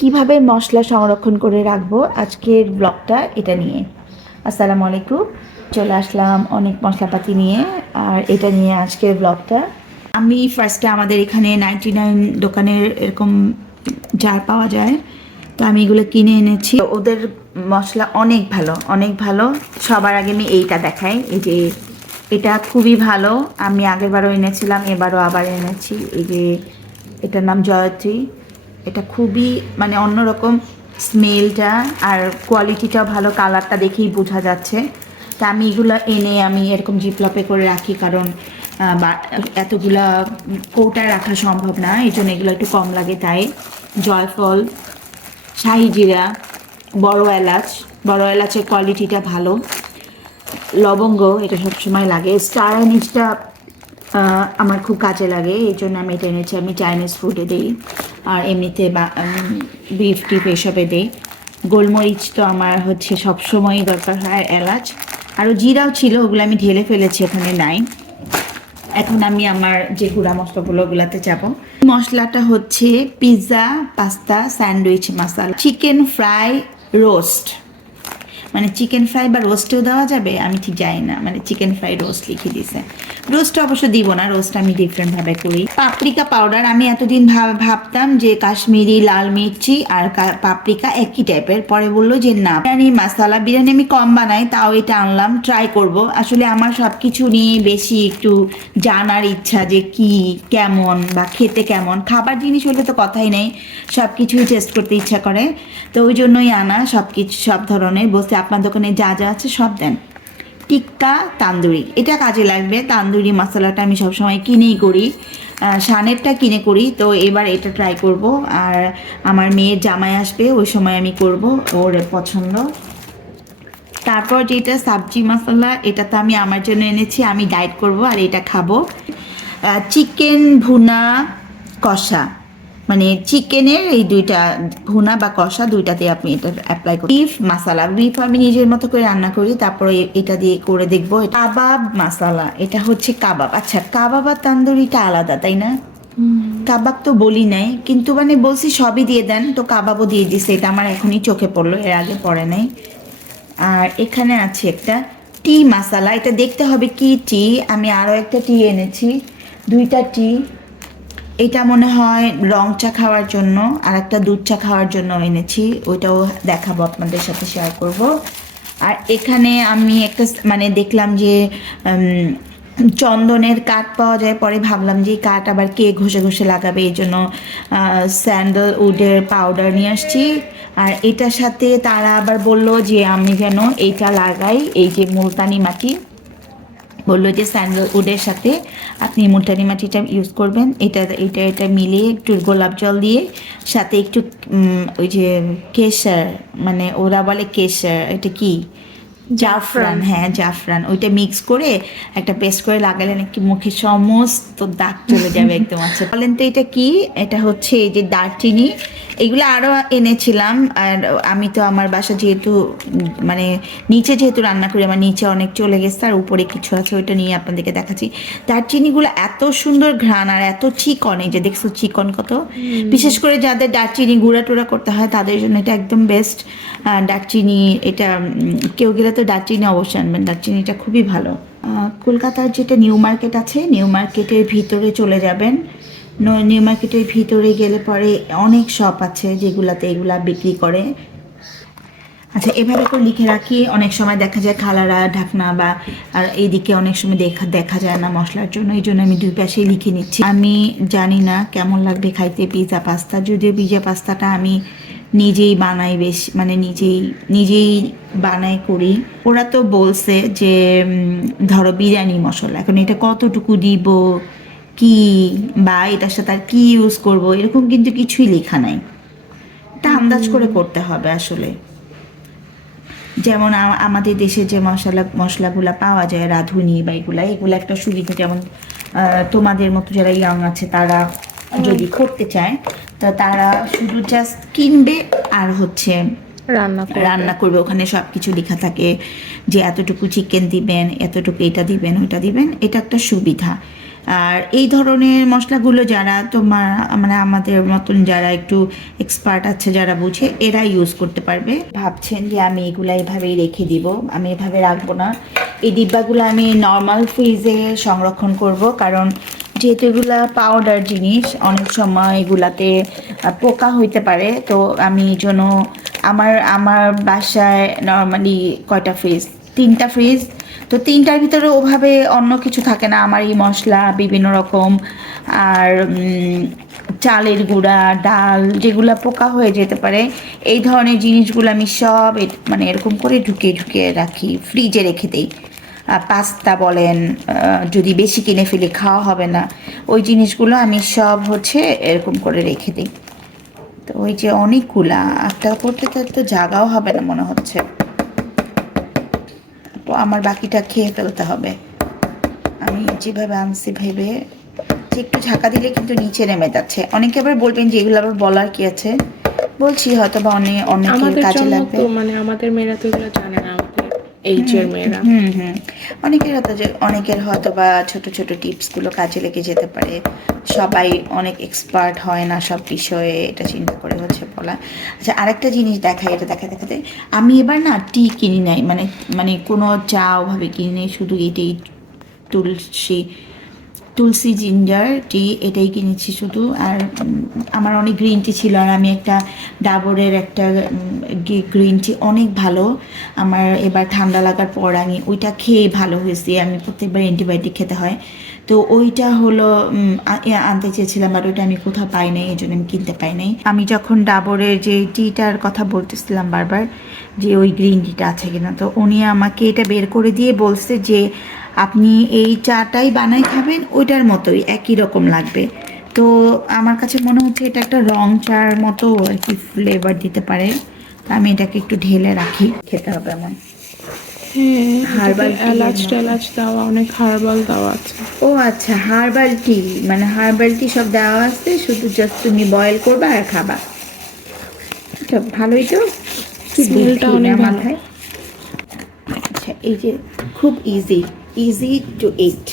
কিভাবে মশলা সংরক্ষণ করে রাখবো আজকের ব্লগটা এটা নিয়ে। আসসালামু আলাইকুম, চলে আসলাম অনেক মশলাপাতি নিয়ে আর এটা নিয়ে আজকের ব্লগটা। আমি ফার্স্টে আমাদের এখানে 99 দোকানের এরকম জার পাওয়া যায়, তো আমি এগুলো কিনে এনেছি। ওদের মশলা অনেক ভালো, অনেক ভালো। সবার আগে আমি এইটা দেখাই, এই যে এটা খুবই ভালো। আমি আগেরবারও এনেছিলাম, এবারও আবার এনেছি। এই যে এটার নাম জয়ত্রী। এটা খুবই মানে অন্যরকম স্মেলটা, আর কোয়ালিটিটাও ভালো, কালারটা দেখেই বোঝা যাচ্ছে। তা আমি এগুলো এনে আমি এরকম জিপলপে করে রাখি, কারণ এতগুলা কৌটায় রাখা সম্ভব না, এই জন্য এগুলো একটু কম লাগে। তাই জয়ফল, শাহি জিরা, বড় এলাচ, বড় এলাচের কোয়ালিটিটা ভালো, লবঙ্গ এটা সবসময় লাগে, স্টার অ্যানিসটা আমার খুব কাজে লাগে, এই জন্য আমি এটা এনেছি। আমি চাইনিজ ফুডে দিই আর এমনিতে বিফ টিপ এসবে দিই। গোলমরিচ তো আমার হচ্ছে সবসময়ই দরকার হয়, এলাচ, আরও জিরাও ছিল, ওগুলো আমি ঢেলে ফেলেছি, এখানে নাই। এখন আমি আমার যে গুঁড়া মশলাগুলো ওগুলাতে যাব। মশলাটা হচ্ছে পিৎজা, পাস্তা, স্যান্ডউইচ মশলা, চিকেন ফ্রাই, রোস্ট, মানে চিকেন ফ্রাই বা রোস্টেও দেওয়া যাবে, আমি ঠিক জানি না, মানে চিকেন ফ্রাই রোস্ট লিখে দিছে। রোস্ট অবশ্য দিব না, রোস্ট আমি ডিফারেন্টভাবে করি। পাপরিকা পাউডার, আমি এতদিন ভাবতাম যে কাশ্মীরি লাল মির্চি আর পাপরিকা একই টাইপের, পরে বললো যে না, বিরিয়ানি মশলা, বিরিয়ানি আমি কম বানাই, তাও এটা আনলাম, ট্রাই করব। আসলে আমার সব কিছু নিয়ে বেশি একটু জানার ইচ্ছা, যে কি কেমন বা খেতে কেমন, খাবার জিনিস হলে তো কথাই নেই, সব কিছুই টেস্ট করতে ইচ্ছা করে। তো ওই জন্যই আনা সব কিছু, সব ধরনের। বলতে আপনার দোকানে যা যা আছে সব দেন। টিক্কা তান্দুরি, এটা কাজে লাগবে। তান্দুরি মশলাটা আমি সবসময় কিনেই করি, শানেরটা কিনে করি, তো এবার এটা ট্রাই করব। আর আমার মেয়ের জামাই আসবে, ওই সময় আমি করব, ওর পছন্দ। তারপর যেটা সবজি মশলা, এটা তো আমি আমার জন্য এনেছি, আমি ডায়েট করব আর এটা খাবো। চিকেন ভুনা কষা, মানে চিকেনের এই দুইটা ভুনা বা কষা, দুইটাতে আপনি এটা অ্যাপ্লাই করুন। বিফ মশলা, বিফ আমি নিজের মতো করে রান্না করি, তারপরে এটা দিয়ে করে দেখবো। কাবাব মশলা, এটা হচ্ছে কাবাব। আচ্ছা, কাবাব আর তান্দুরিটা আলাদা, তাই না? কাবাব তো বলি নাই, কিন্তু মানে বলছি সবই দিয়ে দেন, তো কাবাবও দিয়ে দিছে। এটা আমার এখনই চোখে পড়লো, এর আগে পড়ে নাই। আর এখানে আছে একটা টি মশলা, এটা দেখতে হবে কি টি। আমি আরও একটা টি এনেছি, দুইটা টি। এটা মনে হয় রং চা খাওয়ার জন্য, আর একটা দুধ চা খাওয়ার জন্য এনেছি, ওইটাও দেখাবো, আপনাদের সাথে শেয়ার করব। আর এখানে আমি একটা মানে দেখলাম যে চন্দনের কাঠ পাওয়া যায়, পরে ভাবলাম যে এই কাঠ আবার কে ঘষে ঘষে লাগাবে, এই জন্য স্যান্ডেলউডের পাউডার নিয়ে আসছি। আর এটার সাথে তারা আবার বলল যে আমি যেন এইটা লাগাই, এই যে মুলতানি মাটি, বললো যে স্যান্ডেলউডের সাথে আপনি মুলতানি মাটিটা ইউজ করবেন। এটা এটা এটা মিলিয়ে একটু গোলাপ জল দিয়ে, সাথে একটু ওই যে কেশর, মানে ওরা বলে কেশর, এটা কি, জাফরান, হ্যাঁ জাফরান, ওইটা মিক্স করে একটা পেস্ট করে লাগালেন, একটু মুখে সমস্ত দাগ চলে যাবে একদম। আচ্ছা বলেন তো এটা কি? এটা হচ্ছে এই যে দারচিনি, এগুলো আরও এনেছিলাম। আর আমি তো আমার বাসা যেহেতু মানে নিচে যেহেতু রান্না করি, আমার নিচে অনেক চলে গেছে, আর উপরে কিছু আছে, ওইটা নিয়ে আপনাদেরকে দেখাচ্ছি। দারচিনিগুলো এত সুন্দর ঘ্রাণ আর এত চিকন, এই যে দেখছো চিকন কত। বিশেষ করে যাদের দারচিনি গুঁড়া টুড়া করতে হয় তাদের জন্য এটা একদম বেস্ট। দারচিনি এটা কেউ গেলে তো দারচিনি অবশ্যই আনবেন, দারচিনিটা খুবই ভালো। কলকাতার যেটা নিউ মার্কেট আছে, নিউ মার্কেটের ভিতরে চলে যাবেন। নিউ মার্কেটের ভিতরে গেলে পরে অনেক শপ আছে যেগুলাতে এগুলা বিক্রি করে। আচ্ছা, এভাবে করে লিখে রাখি, অনেক সময় দেখা যায় খালারা ঢাকনা বা আর এইদিকে অনেক সময় দেখা যায় না মশলার জন্য, এই জন্য আমি দুই পাশেই লিখে নিচ্ছি। আমি জানি না কেমন লাগবে খাইতে পিৎজা পাস্তা, যদিও পিৎজা পাস্তাটা আমি নিজেই বানাই, বেশ মানে নিজেই বানাই করি। ওরা তো বলছে যে ধরো বিরিয়ানি মশলা, এখন এটা কতটুকু দিব, কি বা এটার সাথে আর কি ইউজ করব, এরকম কিন্তু কিছুই লেখা নাই। এটা আন্দাজ করে করতে হবে আসলে। যেমন আমাদের দেশে যে মশলাগুলো পাওয়া যায়, রাঁধুনি বা এগুলো একটা সুবিধা। যেমন তোমাদের মতো যারা ইয়াং আছে তারা যদি করতে চায়, তো তারা শুধু জাস্ট কিনবে আর হচ্ছে রান্না করবে। ওখানে সব কিছু লেখা থাকে যে এতটুকু চিকেন দিবেন, এতটুকু এটা দিবেন, ওইটা দিবেন, এটা একটা সুবিধা। আর এই ধরনের মশলাগুলো যারা তোমার মানে আমাদের মতন যারা একটু এক্সপার্ট আছে যারা বুঝে এরা ইউজ করতে পারবে। ভাবছেন যে আমি এগুলো এভাবেই রেখে দিব, আমি এভাবে রাখবো না। এই ডিব্বাগুলো আমি নর্মাল ফ্রিজে সংরক্ষণ করব, কারণ যেহেতু এগুলা পাউডার জিনিস অনেক সময় এগুলাতে পোকা হইতে পারে। তো আমি এই জন্য আমার আমার বাসায় নর্মালি কয়টা ফ্রিজ, 3টা ফ্রিজ। তো 3টার ভিতরে ওভাবে অন্য কিছু থাকে না, আমার এই মশলা বিভিন্ন রকম আর চালের গুঁড়া, ডাল যেগুলো পোকা হয়ে যেতে পারে, এই ধরনের জিনিসগুলো আমি সব মানে এরকম করে ঢুকিয়ে ঢুকিয়ে রাখি, ফ্রিজে রেখে দিই। পাস্তা বলেন, যদি বেশি কিনে ফেলি খাওয়া হবে না, ওই জিনিসগুলো আমি সব হচ্ছে এরকম করে রেখে দিই। তো ওই যে অনেকগুলা একটা করতে তো জায়গাও হবে না মনে হচ্ছে, তো আমার বাকিটা খেয়ে ফেলতে হবে। আমি যেভাবে আনছি ভেবে যে একটু ঝাঁকা দিলে কিন্তু নিচে নেমে যাচ্ছে। অনেকে আবার বলবেন যে এগুলো আবার বলার কি আছে, বলছি হয়তো বা অনেকের কাজে লাগবে। মানে আমাদের মেয়েরা তো এগুলো জানে না, আমাদের এইচের মেয়েরা। অনেকের হয়তো বা ছোট ছোট টিপসগুলো কাজে লেগে যেতে পারে। সবাই অনেক এক্সপার্ট হয় না সব বিষয়ে, এটা চিন্তা করে হচ্ছে বলা। আচ্ছা, আরেকটা জিনিস দেখাই, এটা দেখাতে আমি এবার না টি কিনি নাই, মানে মানে কোনো চা ওভাবে কিনি নাই, শুধু এটাই তুলসী জিঞ্জার টি এটাই কিনেছি শুধু। আর আমার অনেক গ্রিন টি ছিল, আর আমি একটা ডাবরের একটা গ্রিন টি অনেক ভালো, আমার এবার ঠান্ডা লাগার পর আমি ওইটা খেয়ে ভালো হয়েছি। আমি প্রত্যেকবার অ্যান্টিবায়োটিক খেতে হয়, তো ওইটা হলো আনতে চেয়েছিলাম, আর ওইটা আমি কোথাও পাই নাই, এই জন্য আমি কিনতে পাই নাই। আমি যখন ডাবরের যে টিটার কথা বলতেছিলাম বারবার যে ওই গ্রিন টিটা আছে কিনা, তো উনি আমাকে এটা বের করে দিয়ে বলছে যে আপনি এই চাটাই বানাই খাবেন, ওইটার মতোই একই রকম লাগবে। তো আমার কাছে মনে হচ্ছে এটা একটা রং চার মতো আর কি ফ্লেভার দিতে পারে, তো আমি এটাকে একটু ঢেলে রাখি, খেতে হবে এমন। হার্বাল এলাচ দেওয়া, অনেক হার্বাল দেওয়া আছে। ও আচ্ছা, হার্বাল টি, মানে হার্বাল টি সব দেওয়া আছে, শুধু জাস্ট তুমি বয়েল করবা আর খাবা। আচ্ছা, ভালোই তো, স্মেলটা অনেক ভালো। মাথায়। আচ্ছা, এই যে খুব ইজি টু ইট,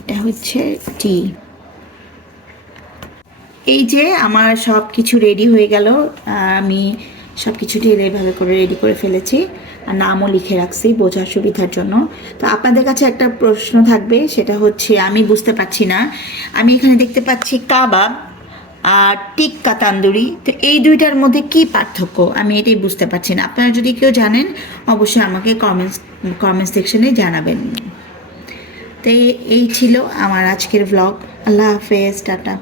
এটা হচ্ছে টি। এই যে আমার সব কিছু রেডি হয়ে গেল, আমি সব কিছু ঢেলে এভাবে করে রেডি করে ফেলেছি, আর নামও লিখে রাখছি বোঝার সুবিধার জন্য। তো আপনাদের কাছে একটা প্রশ্ন থাকবে, সেটা হচ্ছে আমি বুঝতে পারছি না, আমি এখানে দেখতে পাচ্ছি কাবাব আর টিক্কা তান্দুরি, তো এই দুইটার মধ্যে কি পার্থক্য আমি এটাই বুঝতে পারছি না। আপনারা যদি কেউ জানেন অবশ্যই আমাকে কমেন্ট সেকশনে জানাবেন। তো এই ছিল আমার আজকের ব্লগ। আল্লাহ হাফেজ, টাটা।